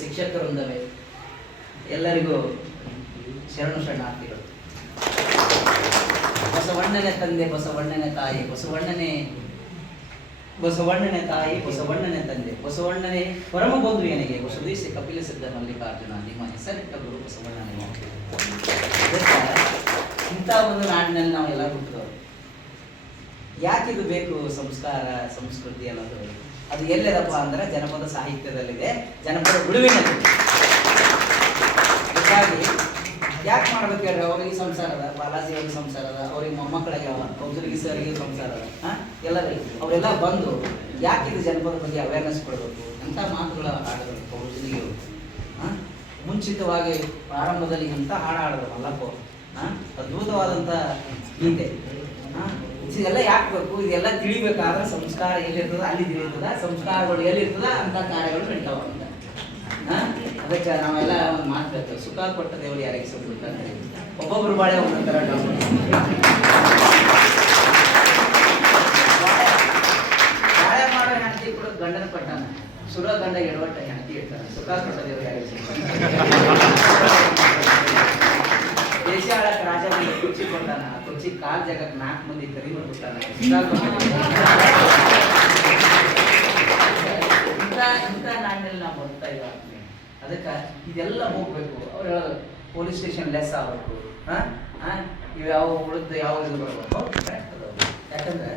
ಶಿಕ್ಷಕರೊಂದವೆ. ಎಲ್ಲರಿಗೂ ಶರಣು ಶರಣಾರ್ಥಿಗಳು. ಬಸವಣ್ಣನೇ ತಂದೆ, ಬಸವಣ್ಣನೆ ತಾಯಿ, ಬಸವಣ್ಣನೇ, ಬಸವಣ್ಣನೆ ತಾಯಿ, ಬಸವಣ್ಣನೇ ತಂದೆ, ಬಸವಣ್ಣನೇ ಪರಮ ಬಂಧು ಏನಿಗೆ ಬಸವೇಶ ಕಪಿಲ ಸಿದ್ಧ ಮಲ್ಲಿಕಾರ್ಜುನ ನಿಮ್ಮ ಹೆಸರಿಟ್ಟ ಗುರು ಬಸವಣ್ಣನೇ ಇಂಥ ಒಂದು ನಾಡಿನಲ್ಲಿ ನಾವು ಎಲ್ಲ ಹುಟ್ಟಿದವರು. ಯಾಕಿದು ಬೇಕು ಸಂಸ್ಕಾರ, ಸಂಸ್ಕೃತಿ ಅನ್ನೋದು ಅದು ಎಲ್ಲಿದಪ್ಪ ಅಂದ್ರೆ ಜನಪದ ಸಾಹಿತ್ಯದಲ್ಲಿದೆ. ಜನಪದ ಉಳುವಿನಲ್ಲಿದೆ ಹೀಗಾಗಿ ಯಾಕೆ ಮಾಡ್ಬೇಕು ಹೇಳ್ರಿ? ಅವ್ರಿಗೆ ಸಂಸಾರ ಅದ ಬಾಲಾಜಿ ಅವ್ರಿಗೆ ಸಂಸಾರ ಅದ, ಅವ್ರಿಗೆ ಮೊಮ್ಮಕ್ಕಳಿಗೆ ಕೌಸರಿಗೆ ಸರ್ಗೆ ಸಂಸಾರ ಅದ, ಹಾ? ಅವರೆಲ್ಲ ಬಂದು ಯಾಕೆ ಇದು ಜನಪದ ಬಗ್ಗೆ ಅವೇರ್ನೆಸ್ ಕೊಡಬೇಕು? ಅಂತ ಮಾತುಗಳ ಹಾಡಬೇಕು ಕೌಸರಿಗೆ ಹಾ? ಮುಂಚಿತವಾಗಿ ಪ್ರಾರಂಭದಲ್ಲಿ ಎಂಥ ಹಾಡು ಹಾಡಿದ್ರು ಮಲ್ಲಪ್ಪ. ಅದ್ಭುತವಾದಂಥ ಗೀತೆ. ಇದೆಲ್ಲ ಯಾಕೆ ಬೇಕು? ಇದೆಲ್ಲ ತಿಳಿಬೇಕಾದ್ರೆ ಸಂಸ್ಕಾರ ಎಲ್ಲಿರ್ತದ ಅಲ್ಲಿ ತಿಳಿಯುತ್ತದ ಸಂಸ್ಕಾರಗಳು ಎಲ್ಲಿರ್ತದ ಅಂತ ಕಾರ್ಯಗಳು ನಡೀತಾವ ಅಂತ? ಅದಕ್ಕೆ ನಾವೆಲ್ಲ ಒಂದು ಮಾತು ಸುಖ ಕೊಟ್ಟ ದೇವರು ಯಾರಿಗೆ ಸುಖ ಅಂತ ಒಬ್ಬೊಬ್ರು ಬಾಳೆ ಒಂದೊಂದರ ಬಾಳೆ ಮಾಡೋ ಕೂಡ ಗಂಡನ ಕೊಟ್ಟಾನ ಸುರ ಗಂಡ ಎಡವಟ್ಟ ಹೆಂಡತಿ ಇರ್ತಾನೆ. ಸುಖ ಕೊಟ್ಟ ದೇವರು ಯಾರಿಗೆ ಸುಖ ದೇಶ ಆಳಕ್ ರಾಜ ಬಂದ ಕೊಟ್ಟಾನ ಆ ಕುರ್ಚಿ ಕಾಲ್ ಜಾಗಕ್ಕೆ ನಾಲ್ಕು ಮಂದಿ ಕರಿ ಬಂದ್ಬಿಟ್ಟಾನ ಇಂಥ ಇಂಥ ನಾವು ಬರ್ತಾ ಇದ್ದೀವಿ ಅದಕ್ಕೆ ಇದೆಲ್ಲ ಹೋಗ್ಬೇಕು. ಅವ್ರು ಹೇಳೋದು, ಪೊಲೀಸ್ ಸ್ಟೇಷನ್ ಲೆಸ್ ಆಗಬೇಕು. ಹಾಂ? ಇವು ಯಾವ ಉಳಿದ ಯಾವ ಇದು ಬರ್ಬೇಕು? ಯಾಕಂದ್ರೆ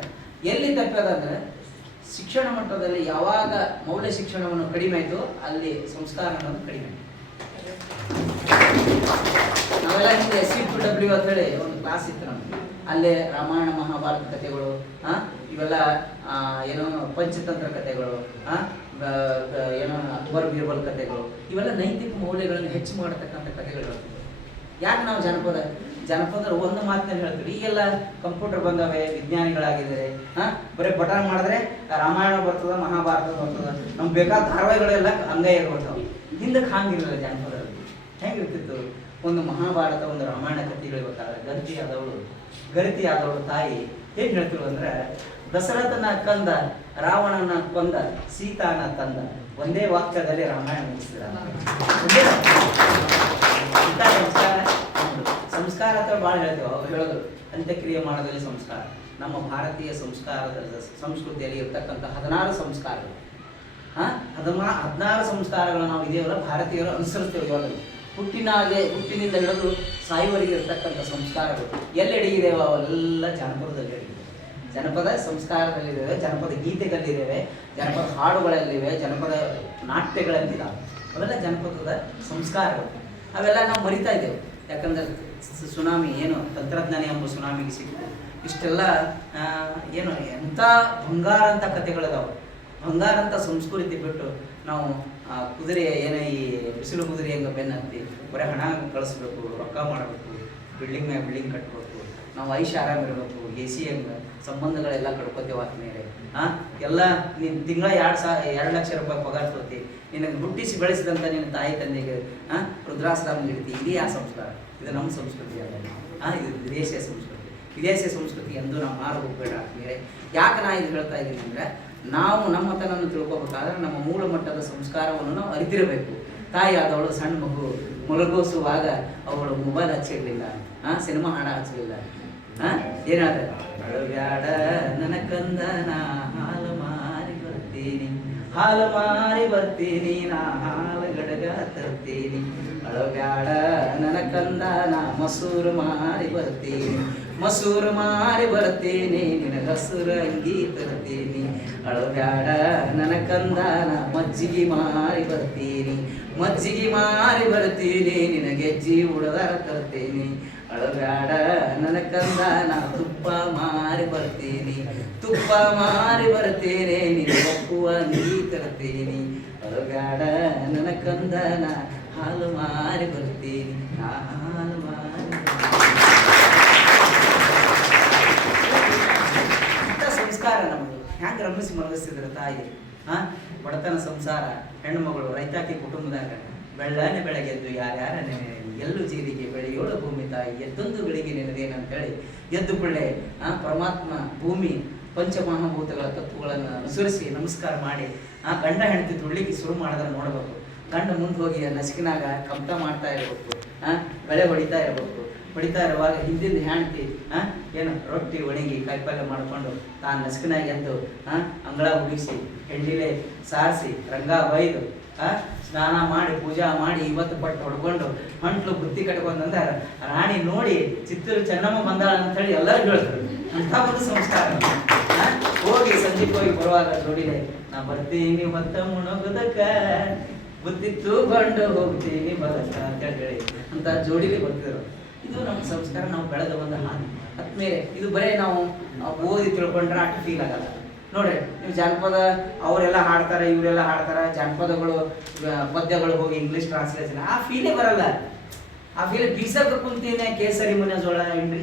ಎಲ್ಲಿ ತಪ್ಪದಂದ್ರೆ ಶಿಕ್ಷಣ ಮಟ್ಟದಲ್ಲಿ ಯಾವಾಗ ಮೌಲ್ಯ ಶಿಕ್ಷಣವನ್ನು ಕಡಿಮೆ ಆಯಿತು ಅಲ್ಲಿ ಸಂಸ್ಕಾರ ಅನ್ನೋದು ಕಡಿಮೆ ಆಯ್ತು. ನಾವೆಲ್ಲ ಹಿಂದೆ ಸಿ ಟು ಡಬ್ಲ್ಯೂ ಅಂತ ಹೇಳಿ ಒಂದು ಕ್ಲಾಸ್ ಇತ್ತು ನಮ್ಗೆ ಅಲ್ಲೇ ರಾಮಾಯಣ ಮಹಾಭಾರತ ಕಥೆಗಳು ಹಾಂ ಇವೆಲ್ಲ ಏನೋ ಪಂಚತಂತ್ರ ಕಥೆಗಳು ಬ- ಏನೋ ಅಕ್ಬರ್ ಬೀರ್ಬಲ್ ಕಥೆಗಳು, ಇವೆಲ್ಲ ನೈತಿಕ ಮೌಲ್ಯಗಳನ್ನು ಹೆಚ್ಚು ಮಾಡತಕ್ಕಂಥ ಕಥೆಗಳು ಯಾಕೆ ನಾವು ಜನಪದ? ಜನಪದ ಒಂದು ಮಾತನ್ನ ಹೇಳ್ತೀವಿ ಈಗೆಲ್ಲ ಕಂಪ್ಯೂಟರ್ ಬಂದವೆ, ವಿಜ್ಞಾನಿಗಳಾಗಿದ್ದಾರೆ ಹಾಂ ಬರೀ ಬಟನ್ ಮಾಡಿದ್ರೆ ರಾಮಾಯಣ ಬರ್ತದ, ಮಹಾಭಾರತ ಬರ್ತದ, ನಮ್ಗೆ ಬೇಕಾದ ಧಾರಾವಾಹಿಗಳೆಲ್ಲ ಹಂಗಾಗಿ ಬರ್ತಾವೆ ಹಿಂದಕ್ಕೆ ಹಂಗಿರಲಿಲ್ಲ ಜನಪದ. ಹೆಂಗಿರ್ತಿತ್ತು? ಒಂದು ಮಹಾಭಾರತ, ಒಂದು ರಾಮಾಯಣ ಕಥೆಗಳು ಬೇಕಾದ್ರೆ ಗರ್ತಿ ಆದವಳು ಗರ್ತಿ ಆದವಳು ತಾಯಿ ಹೇಗೆ ಹೇಳ್ತೀವಿ ಅಂದ್ರೆ ದಶರಥನ ಕಂದ, ರಾವಣನ ಕೊಂದ, ಸೀತಾನ ತಂದ. ಒಂದೇ ವಾಕ್ಯದಲ್ಲಿ ರಾಮಾಯಣ ಮುಗಿಸಿದ. ಸಂಸ್ಕಾರ. ಸಂಸ್ಕಾರ ಅಂತ ಭಾಳ ಹೇಳ್ತೇವೆ ಅವ್ರು ಹೇಳೋದು. ಅಂತ್ಯಕ್ರಿಯೆ ಮಾಡೋದ್ರಲ್ಲಿ ಸಂಸ್ಕಾರ. ನಮ್ಮ ಭಾರತೀಯ ಸಂಸ್ಕಾರದ ಸಂಸ್ಕೃತಿಯಲ್ಲಿ ಇರ್ತಕ್ಕಂಥ ಹದಿನಾರು ಸಂಸ್ಕಾರಗಳು. ಹಾ? ಹದಿನಾ ಹದಿನಾರು ಸಂಸ್ಕಾರಗಳು ನಾವು ಇದೇವಲ್ಲ ಭಾರತೀಯರು ಅನುಸರಿಸ್ತೇವೆ ಇವಾಗ. ಹುಟ್ಟಿನಾಗೆ ಹುಟ್ಟಿನಿಂದ ಹಿಡಿದು ಸಾಯುವರಿಗೆ ಇರ್ತಕ್ಕಂಥ ಸಂಸ್ಕಾರಗಳು. ಎಲ್ಲೆಡೆ ಅವೆಲ್ಲ ಜಾನಪದದಲ್ಲಿ ಅಡಿಗಿದೆ ಜನಪದ ಸಂಸ್ಕಾರದಲ್ಲಿದ್ದಾವೆ ಜನಪದ ಗೀತೆಗಳಲ್ಲಿದ್ದೇವೆ ಜನಪದ ಹಾಡುಗಳಲ್ಲಿವೆ, ಜನಪದ ನಾಟ್ಯಗಳಲ್ಲಿದ್ದಾವೆ ಅವೆಲ್ಲ ಜನಪದದ ಸಂಸ್ಕಾರಗಳು. ಅವೆಲ್ಲ ನಾವು ಮರಿತಾ ಇದ್ದೇವೆ. ಯಾಕಂದ್ರೆ ಸುನಾಮಿ ಏನು ತಂತ್ರಜ್ಞಾನ ಎಂಬ ಸುನಾಮಿಗೆ ಸಿಕ್ಕಿದೆ. ಇಷ್ಟೆಲ್ಲ ಏನು ಎಂಥ ಬಂಗಾರ ಅಂತ ಕಥೆಗಳಿದಾವೆ ಬಂಗಾರ ಅಂತ ಸಂಸ್ಕೃತಿ ಬಿಟ್ಟು ನಾವು ಕುದುರೆ ಏನೋ ಈ ಬಿಸಿಲು ಕುದುರೆ ಹೆಂಗೆ ಬೆನ್ನ ಹತ್ತಿ, ಬರೀ ಹಣ ಕಳಿಸ್ಬೇಕು, ರೊಕ್ಕ ಮಾಡಬೇಕು ಬಿಲ್ಡಿಂಗ್ ಮ್ಯಾಗ ಬಿಲ್ಡಿಂಗ್ ಕಟ್ಬೇಕು, ನಾವು ಐಶ ಆರಾಮ್ ಇರಬೇಕು ಎ ಸಿ ಹೆಂಗೆ, ಸಂಬಂಧಗಳೆಲ್ಲ ಕಡ್ಕೋತೇವೆ ಆದ್ಮೇಲೆ ಹಾಂ ಎಲ್ಲ ನೀನು ತಿಂಗಳ ಎರಡು ಸಾ, ಎರಡು ಲಕ್ಷ ರೂಪಾಯಿ ಪಗಾರ ತೋತಿ, ನಿನಗೆ ಹುಟ್ಟಿಸಿ ಬೆಳೆಸಿದಂಥ ನಿನ್ನ ತಾಯಿ ತಂದೆಗೆ ಹಾಂ ರುದ್ರಾಶ್ರಮ ನೀಡ್ತಿ, ಇದೇ ಆ ಸಂಸ್ಕಾರ. ಇದು ನಮ್ಮ ಸಂಸ್ಕೃತಿ ಅಲ್ಲ ಹಾ ಇದು ವಿದೇಶಿಯ ಸಂಸ್ಕೃತಿ. ವಿದೇಶಿಯ ಸಂಸ್ಕೃತಿ ಎಂದು ನಾವು ಮಾರು ಹೋಗ್ಬೇಡ ಆದ್ಮೇಲೆ ಯಾಕೆ ನಾ ಇದು ಹೇಳ್ತಾ ಇದ್ದೀನಿ ಅಂದರೆ ನಾವು ನಮ್ಮತನನ್ನು ತಿಳ್ಕೊಬೇಕಾದ್ರೆ ನಮ್ಮ ಮೂಲ ಮಟ್ಟದ ಸಂಸ್ಕಾರವನ್ನು ನಾವು ಅರಿತಿರಬೇಕು. ತಾಯಿ ಆದವಳು ಸಣ್ಣ ಮಗು ಮಲಗೋಸುವಾಗ ಅವಳು ಮೊಬೈಲ್ ಹಚ್ಚಿರ್ಲಿಲ್ಲ. ಆ ಸಿನಿಮಾ ಹಾಡ ಹಚ್ಚಲಿಲ್ಲ ಆ, ಏನಾದ್ರೆ ಅಳಬ್ಯಾಡ ನನ್ನ ಕಂದ ನಾ ಹಾಲು ಮಾರಿ ಬರ್ತೀನಿ, ಹಾಲು ಮಾರಿ ಬರ್ತೀನಿ, ನಾ ಹಾಲು ಗಡಗ ತರ್ತೀನಿ. ಅಳಬ್ಯಾಡ ನನ್ನ ನಾ ಮಸೂರು ಮಾರಿ ಬರ್ತೀನಿ ಮಸೂರು ಮಾರಿ ಬರ್ತೇನೆ ನಿನಗ ಅಂಗಿ ತರ್ತೀನಿ ಅಳಬ್ಯಾಡ ನನ ಕಂದಾನ ಮಜ್ಜಿಗೆ ಮಾರಿ ಬರ್ತೀನಿ ಮಜ್ಜಿಗೆ ಮಾರಿ ಬರ್ತೀನಿ ನಿನಗೆ ಹೆಜ್ಜಿ ತರ್ತೇನೆ ಅಳಬ್ಯಾಡ ನನ್ನ ಕಂದಾನ ತುಪ್ಪ ಮಾರಿ ಬರ್ತೀನಿ ತುಪ್ಪ ಮಾರಿ ಬರ್ತೇನೆ ನಿನ್ನ ಒಪ್ಪುವ ನೀ ತರ್ತೀನಿ ಅಳಬ್ಯಾಡ ನನ ಕಂದಾನ ಹಾಲು ಮಾರಿ ಬರ್ತೀನಿ ಹಾಲು ಸಂಸ್ಕಾರ ನಮಗೆ ಹ್ಯಾಂಗೆ ರಮಿಸಿ ಮಲಗಿಸಿದ್ರೆ ತಾಯಿ? ಹಾಂ ಬಡತನ ಸಂಸಾರ, ಹೆಣ್ಣು ಮಗಳು ರೈತಾಕಿ ಕುಟುಂಬದಾಗ ಬೆಳ್ಳನೆ ಬೆಳಗೆದ್ದು ಯಾರ್ಯಾರ ನೆನೆ ಎಲ್ಲು ಜೀರಿಗೆ ಬೆಳೆಯೋಳು ಭೂಮಿ ತಾಯಿ, ಎದ್ದೊಂದು ಗಳಿಗೆ ನೆನದೇನಂತೇಳಿ ಎದ್ದು ಕೊಳ್ಳೆ ಆ, ಪರಮಾತ್ಮ ಭೂಮಿ ಪಂಚಮಹಾಭೂತಗಳ ತತ್ವಗಳನ್ನು ಅನುಸರಿಸಿ ನಮಸ್ಕಾರ ಮಾಡಿ, ಆ, ಗಂಡ ಹೆಂಡತಿ ತುಳ್ಳಿಗೆ ಶುರು ಮಾಡಿದ್ರೆ ನೋಡಬೇಕು. ಗಂಡ ಮುಂದೆ ಹೋಗಿ ನಸಿಕಿನಾಗ ಕಮ್ತ ಮಾಡ್ತಾ ಇರಬೇಕು, ಆ, ಬೆಳೆ ಹೊಡಿತಾ ಇರ್ಬೇಕು. ಹೊಡಿತಾ ಇರುವಾಗ ಹಿಂದಿನ ಹೆಂಡತಿ ಏನು ರೊಟ್ಟಿ, ಒಣಗಿ, ಕಾಯಿಪಲ್ಯ ಮಾಡ್ಕೊಂಡು ತಾನು ನಸಿಕಿನಾಗ ಎದ್ದು ಅಂಗಳ ಉಗಿಸಿ, ಹೆಂಡಿಲೆ ಸಾರಿಸಿ, ರಂಗ ಆ, ಸ್ನಾನ ಮಾಡಿ, ಪೂಜಾ ಮಾಡಿ, ಇವತ್ತು ಪಟ್ಟು ಹೊಡ್ಕೊಂಡು ಹೊಂಟ್ಲು ಬುತ್ತಿ ಕಟ್ಕೊಂಡಂದ್ರೆ ರಾಣಿ ನೋಡಿ ಚಿತ್ತೂರು ಚೆನ್ನಮ್ಮ ಬಂದಾಳ ಅಂತ ಹೇಳಿ ಎಲ್ಲರೂ ಹೇಳಿದ್ರು ಅಂತ ಒಂದು ಸಂಸ್ಕಾರ. ಹೋಗಿ ಸಂಜೆಗೆ ಹೋಗಿ ಬರುವಾಗ ನೋಡಿದೆ, ನಾ ಬರ್ತೀನಿ ಹೊತ್ತ ಮುಣಗುದಕ್ಕ, ಬುತ್ತಿ ತೂಗೊಂಡು ಹೋಗ್ತೀನಿ ಬದಕ ಅಂತ ಹೇಳಿ, ಅಂತ ಜೋಡಿಲಿ ಬರ್ತಿದ್ರು. ಇದು ನಮ್ಮ ಸಂಸ್ಕಾರ, ನಾವು ಬೆಳೆದ ಒಂದು ಹಾನಿ ಆದ್ಮೇಲೆ ಇದು ಬರೇ ನಾವು ಓದಿ ತಿಳ್ಕೊಂಡ್ರೆ ಅಟ್ ಫೀಲ್ ಆಗಲ್ಲ. ನೋಡ್ರಿ, ನೀವು ಜಾನಪದ, ಅವರೆಲ್ಲ ಹಾಡ್ತಾರೆ, ಇವರೆಲ್ಲ ಹಾಡ್ತಾರೆ, ಜಾನಪದಗಳು ಪದ್ಯಗಳು ಹೋಗಿ ಇಂಗ್ಲಿಷ್ ಟ್ರಾನ್ಸ್ಲೇಷನ್ ಆ ಫೀಲೇ ಬರಲ್ಲ. ಆ ಫೀಲ್ ಬೀಸಕ್ಕೆ ಕುಂತೀನಿ ಕೇಸರಿ ಮುನ ಜೋಳ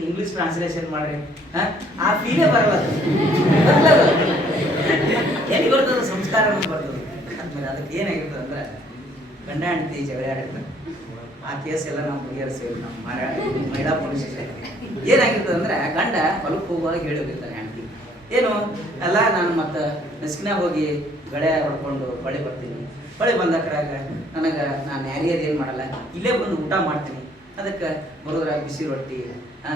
ಇಂಗ್ಲಿಷ್ ಟ್ರಾನ್ಸ್ಲೇಷನ್ ಮಾಡ್ರಿ, ಆ? ಫೀಲೇ ಬರಲ್ಲ. ಎಲ್ಲಿ ಬರ್ತದ ಸಂಸ್ಕಾರ ಬರ್ತದೆ. ಅದಕ್ಕೆ ಏನಾಗಿರ್ತದೆ ಅಂದ್ರೆ ಗಂಡ ಹೆಂಡತಿ ಜಗಳ ಆಡಿರ್ತಾರೆ ಆ ಕೇಸ್ ಎಲ್ಲ ನಾವು ಬಗೆಹರಿಸ್ತೇವೆ ನಮ್ಮ ಮರ, ಮಹಿಳಾ ಪೊಲೀಸ್ ಏನಾಗಿರ್ತದೆ ಅಂದ್ರೆ ಗಂಡ ಹೊಲಕ್ಕೆ ಹೋಗುವಾಗ ಹೇಳಿರ್ತಾರೆ ಹೆಂಡತಿ ಏನು, ಅಲ್ಲ ನಾನು ಮತ್ತೆ ನಸ್ಕಿನಾಗ ಹೋಗಿ ಗಳೆ ಹೊಡ್ಕೊಂಡು ಬಳಿ ಬರ್ತೀನಿ. ಬಳಿ ಬಂದಕ್ರಾಗ ನನಗೆ ನಾನು ಯಾರಿಯರ್ ಏನು ಮಾಡಲ್ಲ, ಇಲ್ಲೇ ಬಂದು ಊಟ ಮಾಡ್ತೀನಿ. ಅದಕ್ಕೆ ಬರೋದ್ರಾಗ ಬಿಸಿ ರೊಟ್ಟಿ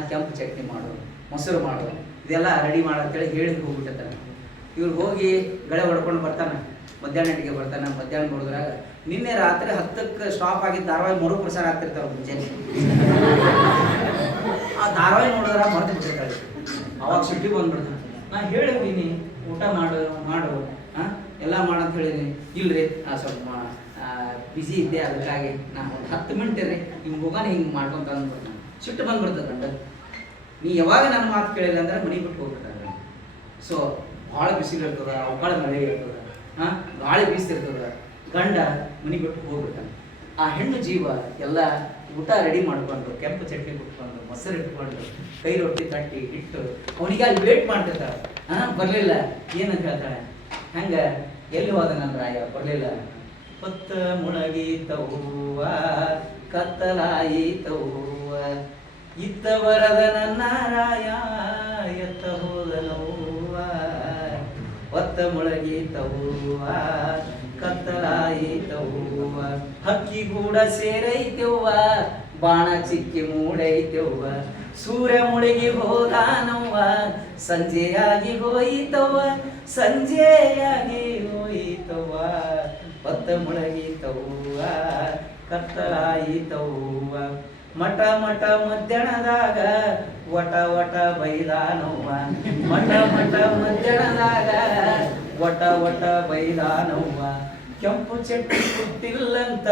ಕೆಂಪು ಚಟ್ನಿ ಮಾಡು, ಮೊಸರು ಮಾಡು, ಇದೆಲ್ಲ ರೆಡಿ ಮಾಡು ಅಂತೇಳಿ ಹೇಳಿ ಹೋಗ್ಬಿಟ್ಟಿರ್ತಾನೆ. ಇವ್ರು ಹೋಗಿ ಗಳೆ ಹೊಡ್ಕೊಂಡು ಬರ್ತಾನೆ. ಮಧ್ಯಾಹ್ನಟಿಗೆ ಬರ್ತಾನೆ ಮಧ್ಯಾಹ್ನ ಬರೋದ್ರಾಗ ನಿನ್ನೆ ರಾತ್ರಿ ಹತ್ತಕ್ಕೆ ಸ್ಟಾಪ್ ಆಗಿದ್ದ ಧಾರಾವಾಹಿ ಮರು ಪ್ರಸಾರ ಆಗ್ತಿರ್ತಾವೆ ಮುಂಜಾನೆ ಆ ಧಾರಾವಾಹಿ ನೋಡಿದ್ರ ಮರೆತು ಬಿಟ್ಟಿರ್ತಾಳೆ. ಅವಾಗ ಸುಟ್ಟಿ ಬಂದ್ಬಿಡ್ತಾನೆ. ನಾ ಹೇಳಿ ಹೋಗಿನಿ ಊಟ ಮಾಡು ಮಾಡು. ಹಾಂ ಎಲ್ಲ ಮಾಡು ಅಂತ ಹೇಳಿನಿ ಇಲ್ರಿ ಆ, ಸ್ವಲ್ಪ ಬಿಸಿ ಇದ್ದೆ ಅದಕ್ಕಾಗಿ ನಾನು ಒಂದು ಹತ್ತು ಮಿನಿಟ್ ರೀ ನಿಮ್ಗೆ ಹೋಗೋಣ ಹಿಂಗೆ ಮಾಡ್ಕೊಂತ ಅಂದ್ಬಿಡ್ತಾನೆ ಸಿಟ್ಟು ಬಂದ್ಬಿಡ್ತದೆ ಗಂಡ. ನೀ ಯಾವಾಗ ನನ್ನ ಮಾತು ಕೇಳಿಲ್ಲ ಅಂದ್ರೆ ಮನೆ ಬಿಟ್ಟು ಹೋಗ್ಬಿಡ್ತಾರೆ ಸೊ ಭಾಳ ಬಿಸಿಲು ಇರ್ತದ ಅವಕಾಳ ಮಳೆ ಇರ್ತದ. ಹಾ? ಗಾಳಿ ಬೀಸ್ತಿರ್ತದ. ಗಂಡ ಮನಿ ಬಿಟ್ಟು ಹೋಗ್ಬಿಡ್ತಾನೆ ಆ ಹೆಣ್ಣು ಜೀವ ಎಲ್ಲ ಊಟ ರೆಡಿ ಮಾಡ್ಕೊಂಡು, ಕೆಂಪು ಚಟ್ನಿ ಕುಟ್ಕೊಂಡು, ಮೊಸರು ಇಟ್ಕೊಂಡು, ಕೈ ರೊಟ್ಟಿ ತಟ್ಟಿ ಇಟ್ಟು, ಅವನಿಗೆ ಅಲ್ಲಿ ವೇಟ್ ಮಾಡ್ತಿರ್ತಾಳೆ ಹಾ, ಬರಲಿಲ್ಲ. ಏನಂತ ಹೇಳ್ತಾಳೆ? ಹಂಗ? ಎಲ್ಲಿ ಹೋದ ನನ್ನ ರಾಯ? ಬರಲಿಲ್ಲ. ಹೊತ್ತ ಕತ್ತಲಾಯಿ ಕತ್ತಲಾಯಿತವ್ವ ಇತ್ತ ಬರದ ನನ್ನ ರಾಯ ಎತ್ತ ಹೋದನವ್ವ ಒತ್ತ ಮುಳಗೀತವ್ವ ಕತ್ತಲಾಯಿತವ್ವ ಹಕ್ಕಿ ಕೂಡ ಸೇರೈತೆವ್ವ ಬಾಣ ಚಿಕ್ಕಿ ಮೂಡೈತೆವ್ವ ಸೂರ್ಯ ಮುಳುಗಿ ಹೋದಾನವ್ವ ಸಂಜೆಯಾಗಿ ಹೋಯಿತವ್ವ ಸಂಜೆಯಾಗಿ ಹೋಯಿತವ್ವ ಒತ್ತ ಮುಳಗಿತವ್ವ ಕತ್ತಲಾಯಿತವ್ವ ಮಠ ಮಠ ಮಧ್ಯಾಹ್ನದಾಗ ವಟ ವಟ ಬೈದಾನವ್ವ ಮಠ ಮಠ ಮಧ್ಯಾಹ್ನದಾಗ ವಟ ವಟ ಬೈದಾನವ್ವ ಕೆಂಪು ಚಟ್ನಿ ಕುಟ್ಟಿಲ್ಲಂತ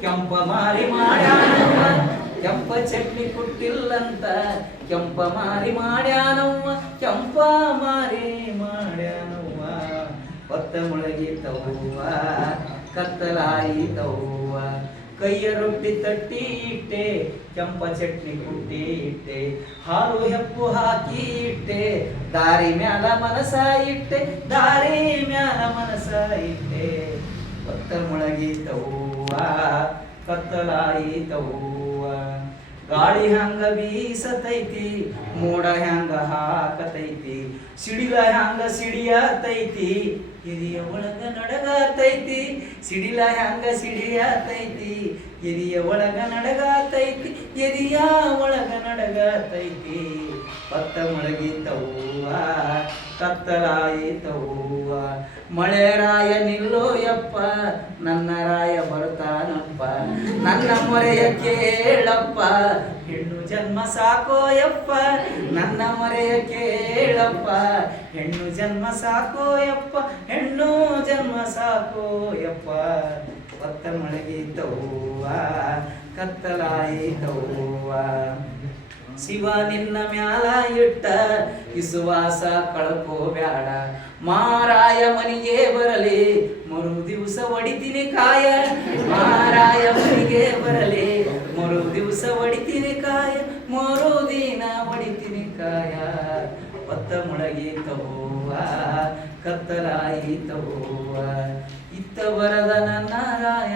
ಕೆಂಪ ಮಾರಿ ಮಾಡ್ಯಾನವ್ವ. ಕೆಂಪ ಚಟ್ನಿ ಕುಟ್ಟಿಲ್ಲಂತ ಕೆಂಪ ಮಾರಿ ಮಾಡ್ಯಾನವ್ವ. ಕೆಂಪ ಮಾರಿ ಮಾಡ್ಯಾನವ್ವ. ಹೊತ್ತ ಕತ್ತಲಾಯಿ ಕತ್ತಲಾಯಿತವ್ವ. ಕೈಯ ರೊಟ್ಟಿ ತಟ್ಟಿ ಇಟ್ಟೆ, ಕೆಂಪ ಚಟ್ನಿ ಕುಟ್ಟಿ ಇಟ್ಟೆ, ಹಾಲು ಹೆಪ್ಪು ಹಾಕಿ ಇಟ್ಟೆ, ದಾರಿ ಮ್ಯಾಲ ಮನಸ ಇಟ್ಟೆ, ದಾರಿ ಮ್ಯಾಲ ಮನಸ ಇಟ್ಟೆ. ಕತ್ತಲ್ ಮುಳಗಿತವು ಕತ್ತಲಾಯಿತವ್ವ ಗಾಳಿ ಹ್ಯಾಂಗ ಬೀಸತೈತಿ, ಮೋಡ ಹ್ಯಾಂಗ ಹಾಕತೈತಿ, ಸಿಡಿಲ ಹ್ಯಾಂಗ ಸಿಡಿಯತೈತಿ ಹಿರಿಯ ಒಳಗ ನಡಗತೈತಿ, ಸಿಡಿಲ ಹ್ಯಾಂಗ ಸಿಡಿಯತೈತಿ ಹಿರಿಯ ಒಳಗ ನಡಗತೈತಿ, ಎದಿಯ ಒಳಗ ನಡಗತೈತಿ. ಪತ್ತ ಮೊಳಗಿತವ್ವ ಕತ್ತಲಾಯಿತವ್ವ. ಮಳೆ ರಾಯ ನಿಲ್ಲೋ ಯಪ್ಪ ನನ್ನ ರಾಯ ಬರ್ತಾನಪ್ಪ ನನ್ನ ಮೊರೆಯ ಕೇಳಪ್ಪ, ಹೆಣ್ಣು ಜನ್ಮ ಸಾಕೋ ಯಪ್ಪ ನನ್ನ ಮೊರೆಯ ಕೇಳಪ್ಪ, ಹೆಣ್ಣು ಜನ್ಮ ಸಾಕೋ ಯಪ್ಪ ಹೆಣ್ಣು ಜನ್ಮ ಸಾಕೋ ಯಪ್ಪ ಒತ್ತ ಮಳಗಿತವ್ವ ಕತ್ತಲಾಯಿತವ್ವ. ಶಿವ ನಿನ್ನ ಮ್ಯಾಲ ಇಟ್ಟ, ವಿಶ್ವಾಸ ಕಳ್ಕೋಬ್ಯಾಡ ಮಾರಾಯ ಮನಿಗೆ ಬರಲಿ, ಮರು ದಿವಸ ಒಡಿತೀನಿ ಕಾಯ. ಮಾರಾಯ ಮನಿಗೆ ಬರಲಿ, ಮರು ದಿವಸ ಒಡಿತೀನಿ ಕಾಯ. ಮರು ದಿನ ಒಡಿತೀನಿ ಕಾಯ. ಒತ್ತ ಮುಳಗಿ ತಗೋವ ಕತ್ತಲಾಯಿ ತಗೋವ. ಇತ್ತ ಬರದ ನನ್ನ ರಾಯ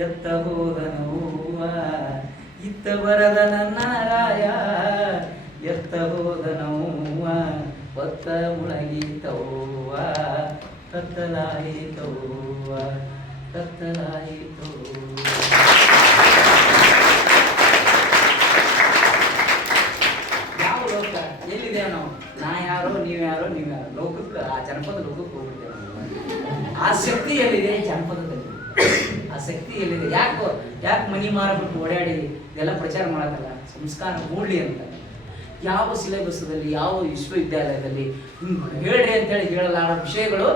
ಎತ್ತ ಹೋದ ಇತ್ತ ಬರದ ನನ್ನ ರಾಯ ಎತ್ತ ಹೋದ ನೋವ ಒತ್ತ ಮುಳಗಿ ತೋವ ಕತ್ತಲಾಯಿ ತವ್ವ ಕತ್ತಲಾಯಿತು ಯಾವ ಲೋಕ? ಎಲ್ಲಿದೆ ನಾವು? ನಾ ಯಾರೋ, ನೀವು ಯಾರೋ ನೀವು ಯಾರೋ. ಲೋಕಕ್ಕೆ, ಆ ಜನಪದ ಲೋಕಕ್ಕೆ ಹೋಗ್ಬಿಡ್ತೇವೆ ಆ ಶಕ್ತಿ ಎಲ್ಲಿದೆ? ಜನಪದದಲ್ಲಿ. ಆ ಶಕ್ತಿ ಎಲ್ಲಿದೆ? ಯಾಕೋ, ಯಾಕೆ ಮನಿ ಮಾರಬಿಟ್ಟು ಓಡಾಡಿ ಇದೆಲ್ಲ ಪ್ರಚಾರ ಮಾಡೋಕ್ಕಲ್ಲ, ಸಂಸ್ಕಾರ ಮೂಡಲಿ ಅಂತ. ಯಾವ ಸಿಲೆಬಸ್ದಲ್ಲಿ ಯಾವ ವಿಶ್ವವಿದ್ಯಾಲಯದಲ್ಲಿ ಹೇಳ್ರಿ ಅಂತೇಳಿ ಹೇಳಲಾರ ವಿಷಯಗಳು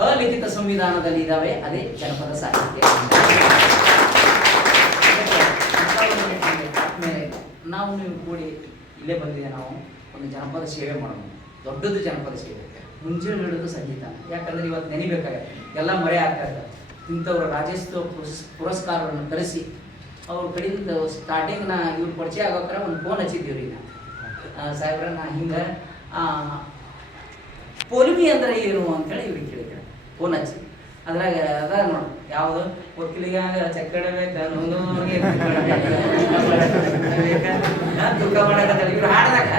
ಅಲಿಖಿತ ಸಂವಿಧಾನದಲ್ಲಿ ಇದಾವೆ, ಅದೇ ಜನಪದ ಸಾಹಿತ್ಯ. ನಾವು ನೀವು ಕೂಡಿ ಇಲ್ಲೇ ಬಂದಿದೆ ನಾವು? ಒಂದು ಜನಪದ ಸೇವೆ ಮಾಡೋಣ. ದೊಡ್ಡದು ಜನಪದ ಸೇವೆ. ಮುಂಜಾನೆ ಹೇಳೋದು ಸಂಗೀತ. ಯಾಕಂದ್ರೆ ಇವತ್ತು ನೆನಿಬೇಕಾಗ ಎಲ್ಲ ಮರೆ ಆಗ್ತಾ ಇದೆ ಇಂಥವ್ರ ರಾಜ್ಯೋತ್ಸವ ಪುರಸ್- ಪುರಸ್ಕಾರವನ್ನು ಕರೆಸಿ ಅವ್ರ ಕಡೆಯಿಂದ ಸ್ಟಾರ್ಟಿಂಗ್ ನಾ ಇವ್ರು ಪರಿಚಯ ಆಗೋಕರ ಒಂದು ಫೋನ್ ಹಚ್ಚಿದ್ದೀವಿ ರೀ ಸಾಹೇಬ್ರ, ನಾ ಹಿಂಗೆ ಪೊಲಿಮಿ ಅಂದ್ರೆ ಏನು? ಅಂತೇಳಿ ಇವ್ರಿಗೆ ಕೇಳಿದ್ರೆ ಫೋನ್ ಹಚ್ಚಿ. ಅದ್ರಾಗ ಅದ ನೋಡಿ, ಯಾವುದು? ವಕೀಲಿಗಾಗ ಚಕ್ಕಡ ಬೇಕ? ನೊಂದೋರ್ಗೆ ತೂಕ ಮಾಡಕತ್ತಾರ. ಇವ್ರು ಹಾಡ್ದಾಗ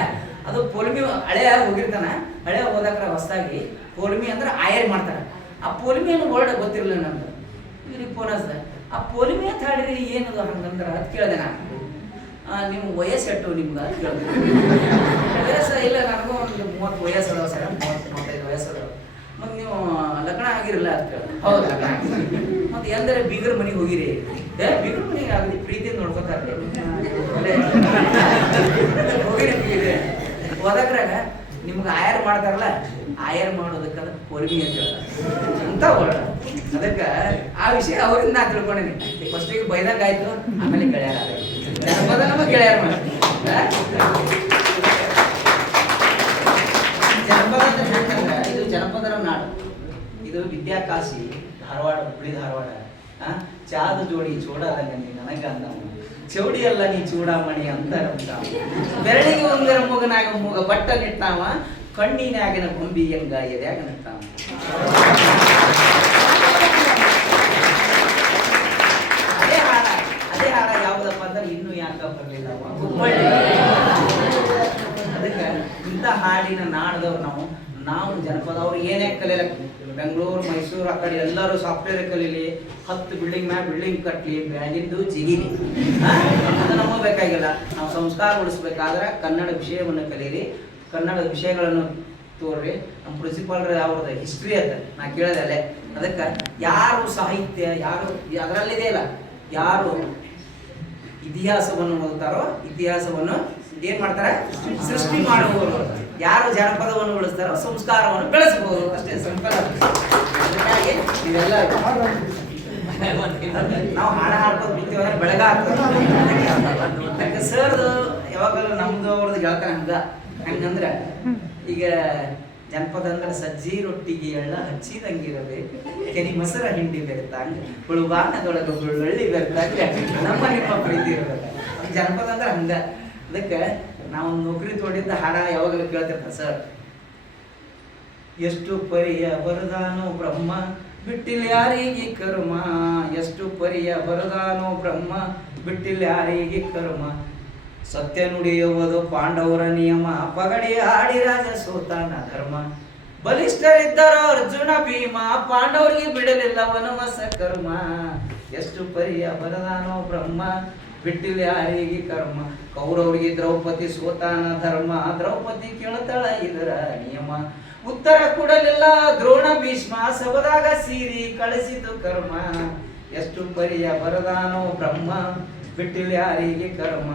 ಅದು ಪೊಲಿಮಿ ಹಳೆಯ ಹೋಗಿರ್ತಾನ. ಹಳೆ ಹೋದಾಕ್ರ ಹೊಸದಾಗಿ ಪೊಲಿಮಿ ಅಂದ್ರೆ ಆಯರ್ ಮಾಡ್ತಾರೆ. ಆ ಪೊಲಿಮಿ ಅನ್ನೋ ವರ್ಡ್ ಗೊತ್ತಿರಲಿಲ್ಲ ನಮ್ದು ಇವ್ರಿಗೆ ಫೋನ್ ಹಚ್ದ. ಆ ಪೋಲಿಮೆ ಅಂತ ಏನದ ಏನದು ಹಂಗಂದ್ರೆ ಅದು ಕೇಳಿದೆ ನಾನು. ನಿಮ್ಮ ವಯಸ್ಸು ಎಷ್ಟು ನಿಮ್ಗೆ ಕೇಳಿದೆ. ವಯಸ್ಸು ಇಲ್ಲ, ನನಗೂ ಒಂದು ಮೂವತ್ತು ವಯಸ್ಸು ಅದಾವ ಸರ್, ಮೂವತ್ತು ಮೂವತ್ತೈದು ವಯಸ್ಸು ಅದಾವ. ಮತ್ತೆ ನೀವು ಲಗ್ನ ಆಗಿರಲ್ಲ ಅಂತ ಕೇಳಿದೆ. ಹೌದು, ಲಗ್ನ ಮತ್ತೆ ಎಂದರೆ ಬೀಗರ ಮನೆಗೆ ಹೋಗಿರಿ. ಏ, ಬೀಗರ ಮನೆಗೆ ಆಗಲಿ, ಪ್ರೀತಿಯಿಂದ ನೋಡ್ಕೊತಾರೆ ಹೋಗಿರಿ ಬೀಗರೆ ಹೋದಕ್ರಾಗ ನಿಮ್ಗೆ ಆಯರ್ ಮಾಡ್ತಾರಲ್ಲ ಆಯರ್ ಮಾಡೋದಕ್ಕೆ ಅದಕ್ಕೆ ಪೊರ್ಮಿ ಅಂತ ಹೇಳ್ತಾರೆ ಅಂತ ವರ್ಡ್ ಅದಕ್ಕೆ ಆ ವಿಷಯ ಅವರಿಂದ ನಾ ತಿಳ್ಕೊಂಡಿನಿ. ಫಸ್ಟಿಗೆ ಬೈದಾಗ ಆಯ್ತು, ಆಮೇಲೆ ಗೆಳೆಯರ ಜನಪದ ನಮ್ಮ ಗೆಳೆಯರ ಜನಪದ ಅಂತ ಹೇಳ್ತಂದ್ರೆ ಇದು ಜನಪದರ ನಾಡು. ಇದು ವಿದ್ಯಾಕಾಶಿ, ಧಾರವಾಡ, ಹುಬ್ಳಿ ಧಾರವಾಡ. ಚಾದ ಜೋಡಿ ಚೂಡಾದಂಗ ನೀ ನನಗ ಅಂದವ ಚೌಡಿ ಅಲ್ಲ ನೀ ಚೂಡಾಮಣಿ ಅಂತ. ಬೆರಳಿಗೆ ಒಂದರ ಮುಗನಾಗ ಮೂಗ ಬಟ್ಟ ನಿಟ್ಟಾವ ಕಣ್ಣಿನಾಗಿನ ಗೊಂಬಿ ಹೆಂಗ ಎದ್ಯಾಗ ನಿಟ್ಟಾವ ಅದೇ ಹಾಡ ಅದೇ ಹಾಡ ಯಾವುದಪ್ಪ ಅಂದ್ರೆ ಇನ್ನೂ ಯಾಕ ಬರಲಿಲ್ಲ ಅದಕ್ಕೆ ಇಂಥ ಹಾಡಿನ ನಾಡದವ್ರು ನಾವು ನಾವು ಜನಪದ ಅವ್ರು ಏನೇ ಕಲಿಯಲ್ಲ ಬೆಂಗಳೂರು, ಮೈಸೂರು, ಆ ಕಡೆ ಎಲ್ಲರೂ ಸಾಫ್ಟ್ವೇರ್ ಕಲೀಲಿ, ಹತ್ತು ಬಿಲ್ಡಿಂಗ್ ಮ್ಯಾಗ ಬಿಲ್ಡಿಂಗ್ ಕಟ್ಲಿ ಬೆಳಗಿಂದು ಜಿಗಿಲಿ? ಅದು ನಮಗೆ ಬೇಕಾಗಿಲ್ಲ ನಾವು ಸಂಸ್ಕಾರ ಉಳಿಸ್ಬೇಕಾದ್ರೆ ಕನ್ನಡ ವಿಷಯವನ್ನು ಕಲೀರಿ ಕನ್ನಡ ವಿಷಯಗಳನ್ನು ತೋರ್ರಿ ನಮ್ಮ ಪ್ರಿನ್ಸಿಪಾಲ್ರ ಅವ್ರದ್ದು ಹಿಸ್ಟ್ರಿ ಅದ, ನಾ ಕೇಳಿದೆ ಅಲ್ಲೇ. ಅದಕ್ಕೆ ಯಾರು ಸಾಹಿತ್ಯ, ಯಾರು, ಅದರಲ್ಲಿದೆ ಇಲ್ಲ. ಯಾರು ಇತಿಹಾಸವನ್ನು ಓದುತ್ತಾರೋ ಇತಿಹಾಸವನ್ನು ಏನ್ ಮಾಡ್ತಾರೆ? ಸೃಷ್ಟಿ ಮಾಡುವವರು. ಯಾರು ಜನಪದವನ್ನು ಉಳಿಸ್ತಾರೋ, ಸಂಸ್ಕಾರವನ್ನು ಬೆಳೆಸಬಹುದು. ಅಷ್ಟೇ ಸಿಂಪಲ್ ಇವೆಲ್ಲ ನಾವು ಹಾಡ ಹಾಡ್ಕೊಂಡು ಬಿಡ್ತೀವಿ ಅಂದ್ರೆ ಬೆಳಗಾಗ್ತದೆ. ಸರ್ ಸರ್ದು ಯಾವಾಗಲೂ ನಮ್ದು ಅವ್ರದ್ದು ಹೇಳ್ತಾರೆ ಹಂಗ. ಹಂಗಂದ್ರೆ ಈಗ ಜನಪದ ಅಂದ್ರೆ ಸಜ್ಜಿ ರೊಟ್ಟಿಗೆ ಎಳ್ಳ ಹಚ್ಚಿದಂಗಿರಬೇಕು ಕೆನಿ ಮೊಸರ ಹಿಂಡಿ ಬೆರೆತಂಗ ಹುಳುಬಾನದೊಳಗೆ ಬೆಳ್ಳುಳ್ಳಿ ಬೆರೆತಂಗ ನಮ್ಮ ನಿಮ್ಮ ಪ್ರೀತಿ ಇರಬೇಕು ಜನಪದ ಅಂದ್ರೆ ಹಂಗ. ಅದಕ್ಕೆ ನಾವು ನೌಕರಿ ತೋಡಿದ್ದ ಹಾಡ ಯಾವಾಗಲೂ ಕೇಳ್ತಿರ್ತಾರೆ ಸರ್ ಎಷ್ಟು ಪರಿಯ ಬರದಾನೋ ಬ್ರಹ್ಮ ಬಿಟ್ಟಿಲ್ಲ ಯಾರಿಗೆ ಕರ್ಮ? ಎಷ್ಟು ಪರಿಯ ಬರದಾನೋ ಬ್ರಹ್ಮ ಬಿಟ್ಟಿಲ್ಲ ಯಾರಿಗೆ ಕರ್ಮ? ಸತ್ಯ ನುಡಿಯುವುದು ಪಾಂಡವರ ನಿಯಮ. ಪಗಡಿ ಆಡಿ ರಾಜ ಸೋತಾನ ಧರ್ಮ. ಬಲಿಷ್ಠರಿದ್ದರು ಅರ್ಜುನ ಭೀಮ. ಪಾಂಡವರಿಗೆ ಬಿಡಲಿಲ್ಲ ವನಮಸ ಕರ್ಮ. ಎಷ್ಟು ಪರಿಯ ಬರದಾನೋ ಬ್ರಹ್ಮ. ಬಿಟ್ಟಿಲ್ಲ ಯಾರಿಗೆ ಕರ್ಮ. ಕೌರವರಿಗೆ ದ್ರೌಪದಿ ಸೋತಾನ ಧರ್ಮ. ದ್ರೌಪದಿ ಕೇಳ್ತಾಳ ಇದರ ನಿಯಮ. ಉತ್ತರ ಕೊಡಲಿಲ್ಲ ದ್ರೋಣ ಭೀಷ್ಮ. ಸಬದಾಗ ಸೀರಿ ಕಳಿಸಿತು ಕರ್ಮ. ಎಷ್ಟು ಪರಿಯ ಬರದಾನೋ ಬ್ರಹ್ಮ. ಬಿಟ್ಟಿಲ್ಲ ಯಾರಿಗೆ ಕರ್ಮ?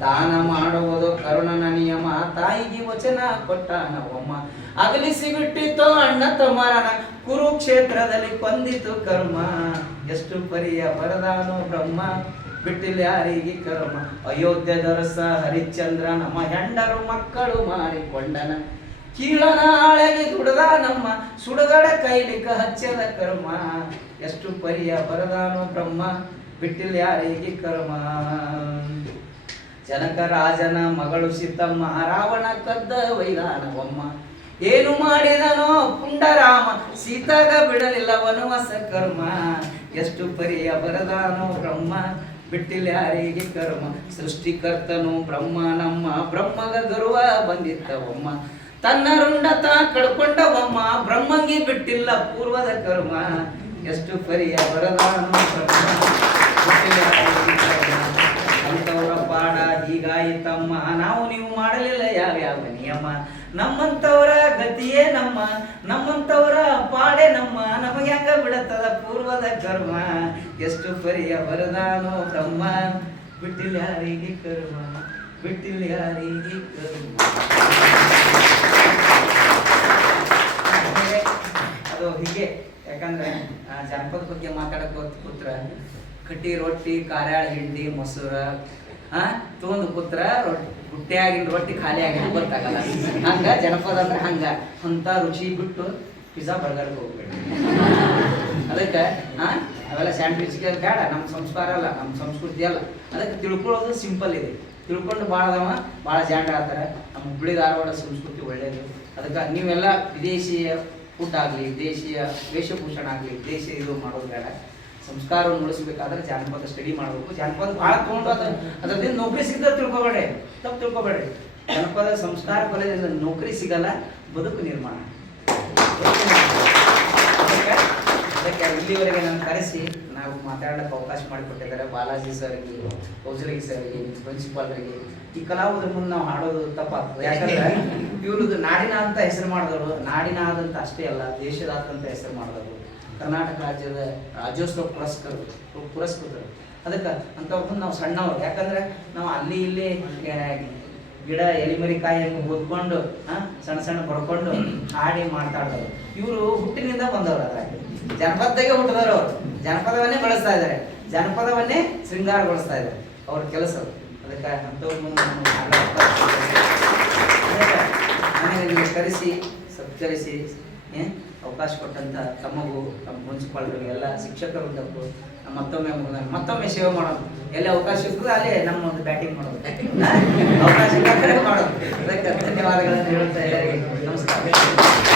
ದಾನ ಮಾಡುವುದು ಕರುಣನ ನಿಯಮ. ತಾಯಿಗೆ ವಚನ ಕೊಟ್ಟಾನ ಒಮ್ಮ ಅಗಲಿಸಿ ಬಿಟ್ಟಿತ್ತು ಅಣ್ಣ ತಮ್ಮರನ ಕುರುಕ್ಷೇತ್ರದಲ್ಲಿ ಕೊಂದಿತು ಕರ್ಮ. ಎಷ್ಟು ಪರಿಯ ಬರದಾನೋ ಬ್ರಹ್ಮ. ಬಿಟ್ಟಿಲ್ಲ ಯಾರಿಗೆ ಕರ್ಮ? ಅಯೋಧ್ಯ ದರಸ ಹರಿಶ್ಚಂದ್ರ ನಮ್ಮ ಹೆಂಡರು ಮಕ್ಕಳು ಮಾಡಿಕೊಂಡನ. ಕೀಳನ ಆಳೆಗೆ ದುಡದ ನಮ್ಮ ಸುಡಗಡ ಕೈಲಿಕ ಹಚ್ಚದ ಕರ್ಮ. ಎಷ್ಟು ಪರಿಯ ಬರದಾನೋ ಬ್ರಹ್ಮ. ಬಿಟ್ಟಿಲ್ಲ ಯಾರಿಗೆ ಕರ್ಮ? ಜನಕ ರಾಜನ ಮಗಳು ಸಿದ್ದಮ್ಮ, ರಾವಣ ಕದ್ದ ವೈದಾನವಮ್ಮ ಏನು ಮಾಡಿದನೋ ಪುಂಡರಾಮ, ಸೀತಾಗ ಬಿಡಲಿಲ್ಲ ವನವಾಸ ಕರ್ಮ. ಎಷ್ಟು ಪರಿಯ ಬರದಾನೋ ಬ್ರಹ್ಮ, ಬಿಟ್ಟಿಲ್ಲ ಯಾರಿಗೆ ಕರ್ಮ. ಸೃಷ್ಟಿಕರ್ತನು ಬ್ರಹ್ಮ, ನಮ್ಮ ಬ್ರಹ್ಮಗ ಗರ್ವ ಬಂದಿತ್ತವಮ್ಮ. ತನ್ನ ರುಂಡತ ಕಳ್ಕೊಂಡವಮ್ಮ, ಬ್ರಹ್ಮಂಗಿ ಬಿಟ್ಟಿಲ್ಲ ಪೂರ್ವದ ಕರ್ಮ. ಎಷ್ಟು ಪರಿಯ ಬರದ ಅಂತವರ ನಾವು ನೀವು ಮಾಡಲಿಲ್ಲ ಯಾವ್ಯಾವ ನಿಯಮ? ನಮ್ಮಂತವರ ಗತಿಯೇ ನಮ್ಮ ನಮ್ಮಂತವರ ಪಾಡೆ ನಮ್ಮ. ನಮಗೆ ಹಂಗ ಬಿಡತ್ತದ ಪೂರ್ವದ ಕರ್ಮ? ಎಷ್ಟು ಪರಿಯ ಬರದಾನೋ ತಮ್ಮ ಬಿಟ್ಟಿಲ್ಲ ಯಾರಿಗೆ ಕರ್ಮ? ಬಿಟ್ಟಿಲ್ಲ ಯಾರಿಗೆ ಕರ್ಮ? ಅದು ಹೀಗೆ. ಯಾಕಂದ್ರೆ ಜಾನಪದ ಬಗ್ಗೆ ಮಾತಾಡಕ್ ಕೂತ್ರ. ಕಟ್ಟಿ, ರೊಟ್ಟಿ, ಕಾರ್ಯಾಳ, ಹಿಂಡಿ, ಮೊಸರ ಹಾ? ತೊಗೊಂಡು ಕೂತ್ರ ರೊಟ್ಟಿ ಹುಟ್ಟಿಯಾಗಿನ ರೊಟ್ಟಿ ಖಾಲಿ ಆಗಿನ ಗೊತ್ತಾಗಲ್ಲ. ಹಂಗ, ಜನಪದ ಅಂದ್ರೆ ಹಂಗ. ಅಂತ ರುಚಿ ಬಿಟ್ಟು ಪಿಜ್ಜಾ ಬರ್ಗರ್ಗೆ ಹೋಗ್ಬೇಡಿ. ಅದಕ್ಕೆ, ಹಾ? ಅವೆಲ್ಲ ಸ್ಯಾಂಡ್ವಿಚ್ಗೆ ಬೇಡ ನಮ್ಮ ಸಂಸ್ಕಾರ ಅಲ್ಲ ನಮ್ಮ ಸಂಸ್ಕೃತಿ ಅಲ್ಲ. ಅದಕ್ಕೆ ತಿಳ್ಕೊಳ್ಳೋದು ಸಿಂಪಲ್ ಇದೆ. ತಿಳ್ಕೊಂಡು ಭಾಳ ಅದಾವ ಭಾಳ ಜಾಂಡ ಆಡ್ತಾರೆ ನಮ್ಮ ಹುಬ್ಳಿ ಧಾರವಾಡ ಸಂಸ್ಕೃತಿ ಒಳ್ಳೆಯದು ಅದಕ್ಕೆ ನೀವೆಲ್ಲ ವಿದೇಶಿಯ ಊಟ ಆಗಲಿ ದೇಶೀಯ ವೇಷಭೂಷಣ ಆಗಲಿ ದೇಶೀಯ ಇದು ಮಾಡೋದು ಬೇಡ. ಸಂಸ್ಕಾರವನ್ನು ಉಳಿಸ್ಬೇಕಾದ್ರೆ ಜಾನಪದ ಸ್ಟಡಿ ಮಾಡಬೇಕು. ಜಾನಪದ ಭಾಳ ತಗೊಂಡು ಅದ ಅದರಿಂದ ನೌಕರಿ ಸಿಗದ ತಿಳ್ಕೊಬೇಡ್ರಿ. ತಪ್ಪು ತಿಳ್ಕೊಬೇಡ್ರಿ. ಜನಪದ ಸಂಸ್ಕಾರ ಕೊಲೆಯಿಂದ ನೌಕರಿ ಸಿಗಲ್ಲ, ಬದುಕು ನಿರ್ಮಾಣ. ಅದಕ್ಕೆ ಇಲ್ಲಿವರೆಗೆ ನಾನು ಕರೆಸಿ, ನಾವು ಮಾತಾಡಕ್ಕೆ ಅವಕಾಶ ಮಾಡಿಕೊಟ್ಟಿದ್ದಾರೆ ಬಾಲಾಜಿ ಸರ್ಗೆ ಕೌಸಲಗಿ ಸರ್ಗೆ ಪ್ರಿನ್ಸಿಪಾಲ್ರಿಗೆ ಈ ಕಲಾವಿದ್ರ ಮುಂದೆ ನಾವು ಹಾಡೋದು ತಪ್ಪಾಗ್ತದೆ. ಯಾಕಂದ್ರೆ ಇವ್ರದ್ದು ನಾಡಿನ ಅಂತ ಹೆಸರು ಮಾಡಿದವರು ನಾಡಿನಾದಂತ ಅಷ್ಟೇ ಅಲ್ಲ ದೇಶದಾದಂತ ಹೆಸರು ಮಾಡಿದವರು. ಕರ್ನಾಟಕ ರಾಜ್ಯದ ರಾಜ್ಯೋತ್ಸವ ಪುರಸ್ಕೃತ, ಪುರಸ್ಕೃತರು. ಅದಕ್ಕೆ ಅಂಥವ್ರು ನಾವು ಸಣ್ಣವ್ರು. ಯಾಕಂದ್ರೆ ನಾವು ಅಲ್ಲಿ ಇಲ್ಲಿ ಗಿಡ, ಎಲಿಮರಿಕಾಯಿ ಹೆಂಗೆ ಓದ್ಕೊಂಡು ಸಣ್ಣ ಸಣ್ಣ ಬರ್ಕೊಂಡು ಹಾಡಿ ಮಾತಾಡೋರು ಇವರು ಹುಟ್ಟಿನಿಂದ ಬಂದವರು ಅದ್ರಾಗ. ಜನಪದದಾಗೆ ಹುಟ್ಟಿದವರು ಅವರು. ಜನಪದವನ್ನೇ ಬಳಸ್ತಾ ಇದ್ದಾರೆ ಜನಪದವನ್ನೇ ಶೃಂಗಾರಗೊಳಿಸ್ತಾ ಇದ್ದಾರೆ ಅವ್ರ ಕೆಲಸ ಅದಕ್ಕೆ ಅಂಥವ್ರು ನನಗೆ ಕರೆಸಿ, ಸತ್ಕರಿಸಿ ಅವಕಾಶ ಕೊಟ್ಟಂತ ತಮ್ಮಗೂ, ತಮ್ಮ ಪ್ರಿನ್ಸಿಪಾಲ್ರಿಗೆ ಎಲ್ಲ ಶಿಕ್ಷಕರು ಮತ್ತೊಮ್ಮೆ ಮತ್ತೊಮ್ಮೆ ಸೇವೆ ಮಾಡೋದು. ಎಲ್ಲ ಅವಕಾಶ ಸಿಗ್ತದೆ ಅಲ್ಲೇ ನಮ್ಮ ಒಂದು ಬ್ಯಾಟಿಂಗ್ ಮಾಡೋದು? ಅವಕಾಶ ಮಾಡೋದು. ಅದಕ್ಕೆ ಧನ್ಯವಾದಗಳನ್ನು ಹೇಳುತ್ತಾ ಎಲ್ಲರಿಗೆ ನಮಸ್ಕಾರ.